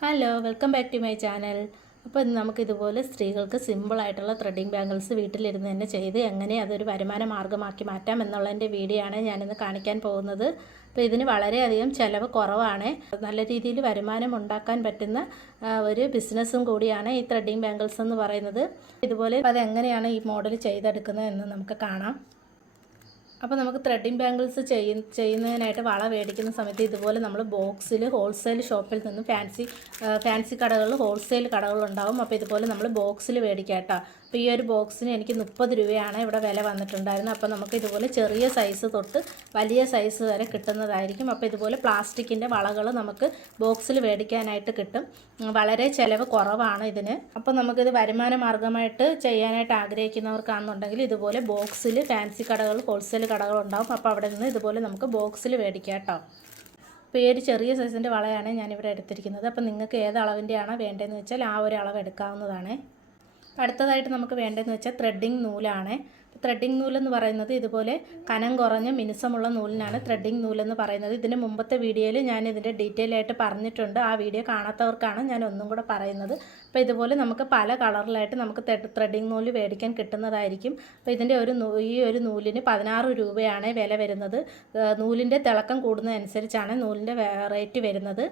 Hello welcome back to my channel അപ്പോൾ ഇന്ന് നമുക്ക് ഇതുപോലെ സ്ത്രീകൾക്ക് സിമ്പിളായിട്ടുള്ള ത്രെഡിങ് ബാംഗിൾസ് വീട്ടിലിരുന്ന് തന്നെ ചെയ്ത് എങ്ങനെ അതൊരു വരുമാന മാർഗമാക്കി മാറ്റാം എന്നുള്ളതിന്റെ വീഡിയോ ആണ് ഞാനിന്ന് കാണിക്കാൻ പോകുന്നത്. അപ്പോൾ ഇതിന് വളരെയധികം ചിലവ് കുറവാണ്. നല്ല രീതിയിൽ വരുമാനം ഉണ്ടാക്കാൻ പറ്റുന്ന ഒരു ബിസിനസ്സും കൂടിയാണ് ഈ ത്രെഡിങ് ബാംഗിൾസ് എന്ന് പറയുന്നത്. ഇതുപോലെ അതെങ്ങനെയാണ് ഈ മോഡൽ ചെയ്തെടുക്കുന്നത് എന്ന് നമുക്ക് കാണാം. അപ്പോൾ നമുക്ക് ത്രെഡിങ് ബാംഗിൾസ് ചെയ്യ ചെയ്യുന്നതിനായിട്ട് വള മേടിക്കുന്ന സമയത്ത് ഇതുപോലെ നമ്മൾ ബോക്സിൽ ഹോൾസെയിൽ ഷോപ്പിൽ നിന്ന് ഫാൻസി ഫാൻസി കടകളിൽ ഹോൾസെയിൽ കടകളുണ്ടാവും. അപ്പോൾ ഇതുപോലെ നമ്മൾ ബോക്സിൽ മേടിക്കാം കേട്ടോ അപ്പോൾ ഈ ഒരു ബോക്സിന് എനിക്ക് മുപ്പത് രൂപയാണ് ഇവിടെ വില വന്നിട്ടുണ്ടായിരുന്നത്. അപ്പോൾ നമുക്ക് ഇതുപോലെ ചെറിയ സൈസ് തൊട്ട് വലിയ സൈസ് വരെ കിട്ടുന്നതായിരിക്കും. അപ്പോൾ ഇതുപോലെ പ്ലാസ്റ്റിക്കിന്റെ വളകൾ നമുക്ക് ബോക്സിൽ മേടിക്കാനായിട്ട് കിട്ടും. വളരെ ചിലവ് കുറവാണ് ഇതിന്. അപ്പോൾ നമുക്കിത് വരുമാന മാർഗമായിട്ട് ചെയ്യാനായിട്ട് ആഗ്രഹിക്കുന്നവർക്കാണെന്നുണ്ടെങ്കിൽ ഇതുപോലെ ബോക്സിൽ ഫാൻസി കടകൾ ഹോൾസെയിൽ കടകൾ ഉണ്ടാവും. അപ്പോൾ അവിടെ നിന്ന് ഇതുപോലെ നമുക്ക് ബോക്സിൽ മേടിക്കാം കേട്ടോ. അപ്പോൾ ഈ ഒരു ചെറിയ സൈസിന്റെ വളയാണ് ഞാനിവിടെ എടുത്തിരിക്കുന്നത്. അപ്പോൾ നിങ്ങൾക്ക് ഏത് അളവിന്റെയാണോ വേണ്ടതെന്ന് വെച്ചാൽ ആ ഒരു അളവ് എടുക്കാവുന്നതാണ്. അടുത്തതായിട്ട് നമുക്ക് വേണ്ടതെന്ന് വെച്ചാൽ ത്രെഡിങ് നൂലാണ്. ത്രെഡിങ് നൂലെന്ന് പറയുന്നത് ഇതുപോലെ കനം കുറഞ്ഞ മിനുസമുള്ള നൂലിനാണ് ത്രെഡിങ് നൂലെന്ന് പറയുന്നത്. ഇതിന് മുമ്പത്തെ വീഡിയോയിൽ ഞാൻ ഇതിന്റെ ഡീറ്റെയിൽ ആയിട്ട് പറഞ്ഞിട്ടുണ്ട്. ആ വീഡിയോ കാണാത്തവർക്കാണ് ഞാൻ ഒന്നും കൂടെ പറയുന്നത്. അപ്പോൾ ഇതുപോലെ നമുക്ക് പല കളറിലായിട്ട് നമുക്ക് ത്രെഡിങ് നൂൽ മേടിക്കാൻ കിട്ടുന്നതായിരിക്കും. അപ്പോൾ ഇതിന്റെ ഒരു ഈ ഒരു നൂലിന് പതിനാറ് രൂപയാണ് വില വരുന്നത്. നൂലിന്റെ തിളക്കം കൂടുന്നതനുസരിച്ചാണ് നൂലിന്റെ റേറ്റ് വരുന്നത്.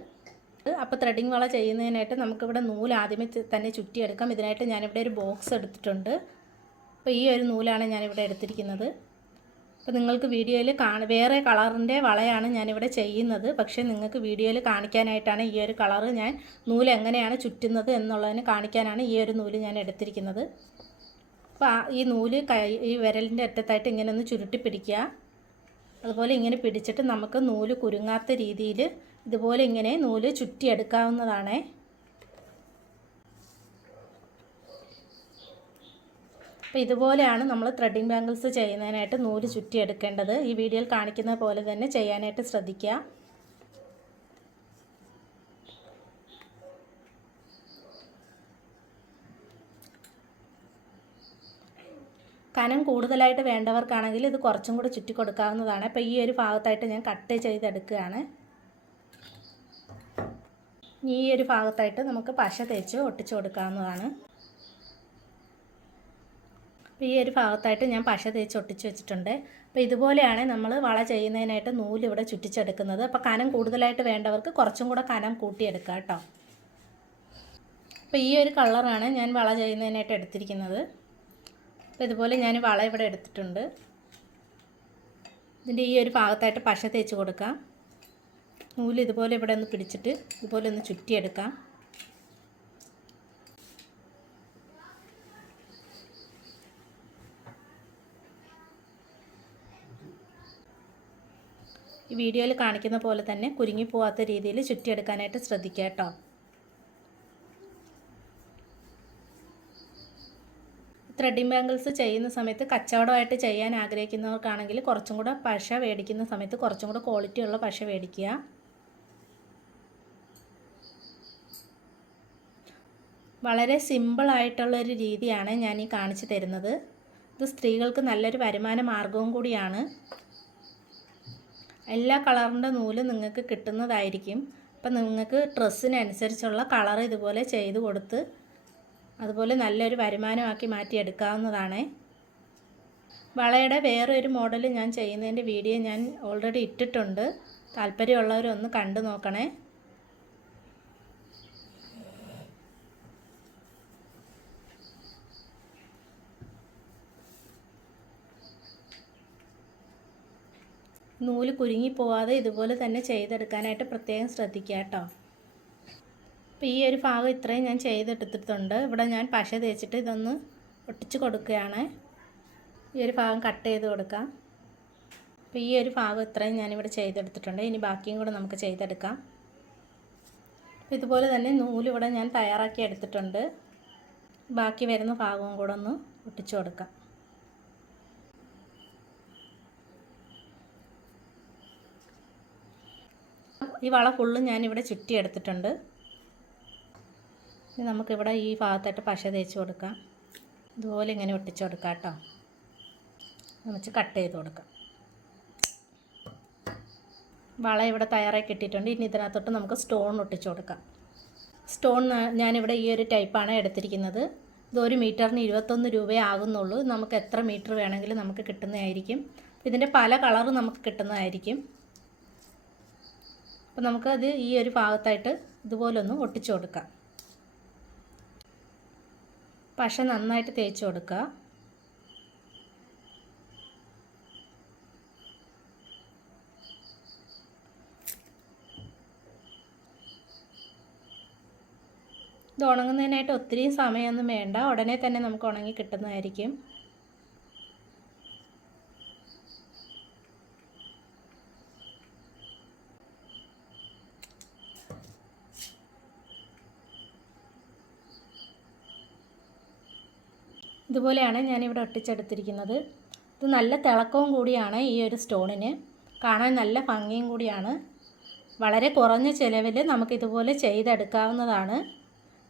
അപ്പോൾ ത്രെഡിങ് വള ചെയ്യുന്നതിനായിട്ട് നമുക്കിവിടെ നൂൽ ആദ്യമേ തന്നെ ചുറ്റിയെടുക്കാം. ഇതിനായിട്ട് ഞാനിവിടെ ഒരു ബോക്സ് എടുത്തിട്ടുണ്ട്. അപ്പോൾ ഈ ഒരു നൂലാണ് ഞാനിവിടെ എടുത്തിരിക്കുന്നത്. അപ്പോൾ നിങ്ങൾക്ക് വീഡിയോയിൽ കാണ വേറെ കളറിന്റെ വളയാണ് ഞാനിവിടെ ചെയ്യുന്നത്. പക്ഷേ നിങ്ങൾക്ക് വീഡിയോയിൽ കാണിക്കാനായിട്ടാണ് ഈ ഒരു കളറ് ഞാൻ നൂൽ എങ്ങനെയാണ് ചുറ്റുന്നത് എന്നുള്ളതിന് കാണിക്കാനാണ് ഈ ഒരു നൂൽ ഞാൻ എടുത്തിരിക്കുന്നത്. അപ്പോൾ ഈ നൂൽ കൈ ഈ വിരലിന്റെ അറ്റത്തായിട്ട് ഇങ്ങനെ ഒന്ന് ചുരുട്ടി പിടിക്കുക അതുപോലെ ഇങ്ങനെ പിടിച്ചിട്ട് നമുക്ക് നൂൽ കുരുങ്ങാത്ത രീതിയിൽ ഇതുപോലെ ഇങ്ങനെ നൂൽ ചുറ്റിയെടുക്കാവുന്നതാണ്. അപ്പോൾ ഇതുപോലെയാണ് നമ്മൾ ത്രെഡിങ് ബാങ്കിൾസ് ചെയ്യുന്നതിനായിട്ട് നൂൽ ചുറ്റിയെടുക്കേണ്ടത്. ഈ വീഡിയോയിൽ കാണിക്കുന്ന പോലെ തന്നെ ചെയ്യാനായിട്ട് ശ്രദ്ധിക്കുക. കനം കൂടുതലായിട്ട് വേണ്ടവർക്കാണെങ്കിൽ ഇത് കുറച്ചും കൂടി ചുറ്റി കൊടുക്കാവുന്നതാണ് അപ്പോൾ ഈ ഒരു ഭാഗത്തായിട്ട് ഞാൻ കട്ട് ചെയ്തെടുക്കുകയാണ്. ഈ ഒരു ഭാഗത്തായിട്ട് നമുക്ക് പശ തേച്ച് ഒട്ടിച്ച് കൊടുക്കാവുന്നതാണ്. അപ്പോൾ ഈ ഒരു ഭാഗത്തായിട്ട് ഞാൻ പശ തേച്ച് ഒട്ടിച്ച് വെച്ചിട്ടുണ്ട്. അപ്പോൾ ഇതുപോലെയാണ് നമ്മൾ വള ചെയ്യുന്നതിനായിട്ട് നൂൽ ഇവിടെ ചുറ്റിച്ചെടുക്കുന്നത്. അപ്പോൾ കനം കൂടുതലായിട്ട് വേണ്ടവർക്ക് കുറച്ചും കൂടെ കനം കൂട്ടിയെടുക്കുക കേട്ടോ. അപ്പോൾ ഈ ഒരു കളറാണ് ഞാൻ വള ചെയ്യുന്നതിനായിട്ട് എടുത്തിരിക്കുന്നത്. അപ്പോൾ ഇതുപോലെ ഞാൻ വള ഇവിടെ എടുത്തിട്ടുണ്ട്. ഇതിന്റെ ഈ ഒരു ഭാഗത്തായിട്ട് പശ തേച്ച് കൊടുക്കാം. നൂൽ ഇതുപോലെ ഇവിടെ ഒന്ന് പിടിച്ചിട്ട് ഇതുപോലെ ഒന്ന് ചുറ്റിയെടുക്കാം. ഈ വീഡിയോയിൽ കാണിക്കുന്ന പോലെ തന്നെ കുരുങ്ങി പോവാത്ത രീതിയിൽ ചുറ്റിയെടുക്കാനായിട്ട് ശ്രദ്ധിക്കുക കേട്ടോ. ത്രെഡിംഗ് ബാങ്കിൾസ് ചെയ്യുന്ന സമയത്ത് കച്ചവടമായിട്ട് ചെയ്യാൻ ആഗ്രഹിക്കുന്നവർക്കാണെങ്കിൽ കുറച്ചും കൂടെ പശ മേടിക്കുന്ന സമയത്ത് കുറച്ചും കൂടെ ക്വാളിറ്റി ഉള്ള പശ മേടിക്കുക. വളരെ സിമ്പിളായിട്ടുള്ളൊരു രീതിയാണ് ഞാൻ ഈ കാണിച്ചു തരുന്നത്. ഇത് സ്ത്രീകൾക്ക് നല്ലൊരു വരുമാന മാർഗവും കൂടിയാണ്. എല്ലാ കളറിന്റെ നൂൽ നിങ്ങൾക്ക് കിട്ടുന്നതായിരിക്കും. അപ്പം നിങ്ങൾക്ക് ഡ്രസ്സിനനുസരിച്ചുള്ള കളർ ഇതുപോലെ ചെയ്ത് കൊടുത്ത് അതുപോലെ നല്ലൊരു വരുമാനമാക്കി മാറ്റിയെടുക്കാവുന്നതാണ്. വളയുടെ വേറൊരു മോഡൽ ഞാൻ ചെയ്യുന്നതിന്റെ വീഡിയോ ഞാൻ ഓൾറെഡി ഇട്ടിട്ടുണ്ട്. താല്പര്യമുള്ളവരൊന്ന് കണ്ടു നോക്കണേ. നൂൽ കുരുങ്ങി പോവാതെ ഇതുപോലെ തന്നെ ചെയ്തെടുക്കാനായിട്ട് പ്രത്യേകം ശ്രദ്ധിക്കുക കേട്ടോ. അപ്പോൾ ഈ ഒരു ഭാഗം ഇത്രയും ഞാൻ ചെയ്തെടുത്തിട്ടുണ്ട്. ഇവിടെ ഞാൻ പശ തേച്ചിട്ട് ഇതൊന്ന് ഒട്ടിച്ച് കൊടുക്കുകയാണ്. ഈ ഒരു ഭാഗം കട്ട് ചെയ്ത് കൊടുക്കാം. അപ്പോൾ ഈ ഒരു ഭാഗം ഇത്രയും ഞാനിവിടെ ചെയ്തെടുത്തിട്ടുണ്ട്. ഇനി ബാക്കിയും കൂടെ നമുക്ക് ചെയ്തെടുക്കാം. അപ്പോൾ ഇതുപോലെ തന്നെ നൂലിവിടെ ഞാൻ തയ്യാറാക്കി എടുത്തിട്ടുണ്ട്. ബാക്കി വരുന്ന ഭാഗവും കൂടെ ഒന്ന് ഒട്ടിച്ചു കൊടുക്കാം. ഈ വള ഫുള്ളും ഞാനിവിടെ ചുറ്റിയെടുത്തിട്ടുണ്ട് ഇനി നമുക്കിവിടെ ഈ ഭാഗത്തായിട്ട് പശ തേച്ച് കൊടുക്കാം. ഇതുപോലെ ഇങ്ങനെ ഒട്ടിച്ചു കൊടുക്കാം കേട്ടോ. നമുക്ക് കട്ട് ചെയ്ത് കൊടുക്കാം. വള ഇവിടെ തയ്യാറായി കിട്ടിയിട്ടുണ്ട്. ഇനി ഇതിനകത്തോട്ട് നമുക്ക് സ്റ്റോൺ ഒട്ടിച്ചു കൊടുക്കാം. സ്റ്റോൺ ഞാനിവിടെ ഈ ഒരു ടൈപ്പാണ് എടുത്തിരിക്കുന്നത്. ഇത് ഒരു മീറ്ററിന് ഇരുപത്തൊന്ന് രൂപയേ ആകുന്നുള്ളൂ നമുക്ക് എത്ര മീറ്റർ വേണമെങ്കിലും നമുക്ക് കിട്ടുന്നതായിരിക്കും. ഇതിന്റെ പല കളറ് നമുക്ക് കിട്ടുന്നതായിരിക്കും. അപ്പോൾ നമുക്കത് ഈ ഒരു ഭാഗത്തായിട്ട് ഇതുപോലൊന്ന് ഒട്ടിച്ചു കൊടുക്കാം. പശ നന്നായിട്ട് തേച്ച് കൊടുക്കുക. ഇത് ഉണങ്ങുന്നതിനായിട്ട് ഒത്തിരി സമയമൊന്നും വേണ്ട. ഉടനെ തന്നെ നമുക്ക് ഉണങ്ങി കിട്ടുന്നതായിരിക്കും. ഇതുപോലെയാണ് ഞാനിവിടെ ഒട്ടിച്ചെടുത്തിരിക്കുന്നത്. ഇത് നല്ല തിളക്കവും കൂടിയാണ് ഈ ഒരു സ്റ്റോണിന്. കാണാൻ നല്ല ഭംഗിയും കൂടിയാണ്. വളരെ കുറഞ്ഞ ചിലവിൽ നമുക്കിതുപോലെ ചെയ്തെടുക്കാവുന്നതാണ്.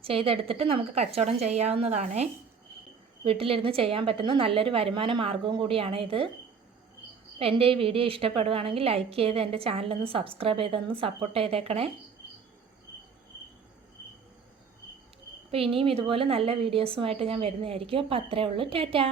ചെയ്തെടുത്തിട്ട് നമുക്ക് കച്ചവടം ചെയ്യാവുന്നതാണ്. വീട്ടിലിരുന്ന് ചെയ്യാൻ പറ്റുന്ന നല്ലൊരു വരുമാന മാർഗവും കൂടിയാണ് ഇത്. എന്റെ ഈ വീഡിയോ ഇഷ്ടപ്പെടുകയാണെങ്കിൽ ലൈക്ക് ചെയ്ത് എന്റെ ചാനലൊന്ന് സബ്സ്ക്രൈബ് ചെയ്തൊന്ന് സപ്പോർട്ട് ചെയ്തേക്കണേ. അപ്പോൾ ഇനിയും ഇതുപോലെ നല്ല വീഡിയോസുമായിട്ട് ഞാൻ വരുന്നതായിരിക്കും. അപ്പോൾ അത്രേ ഉള്ളൂ. ടാറ്റാ.